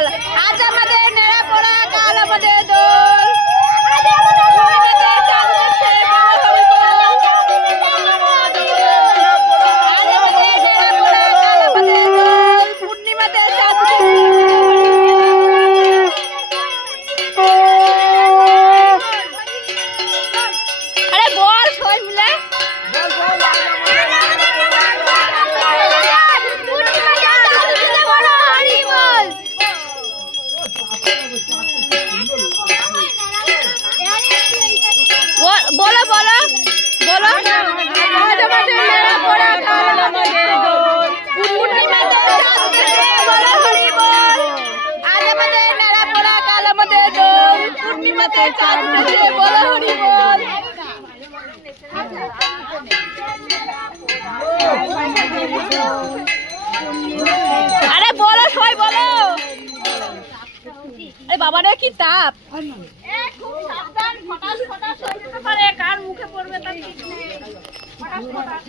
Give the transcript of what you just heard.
বল আজ আমাদের নেড়া পড়া কাল আমাদের দোল बोलो बोलो बोलो आज আমাদের নেড়া পড়া কাল আমাদের দোল পূর্ণিমাতে চাঁদ উঠেছে বলো হরি বল আজ আমাদের নেড়া পড়া কাল আমাদের দোল পূর্ণিমাতে চাঁদ উঠেছে বলো হরি বল আরে বলো সবাই বলো আরে বাবা রে কি তাপ খুব সাবধান ফটাস ফটাস হয়ে যেতে পারে কার মুখে পড়বে তার ঠিক নেই ফটাস ফটাস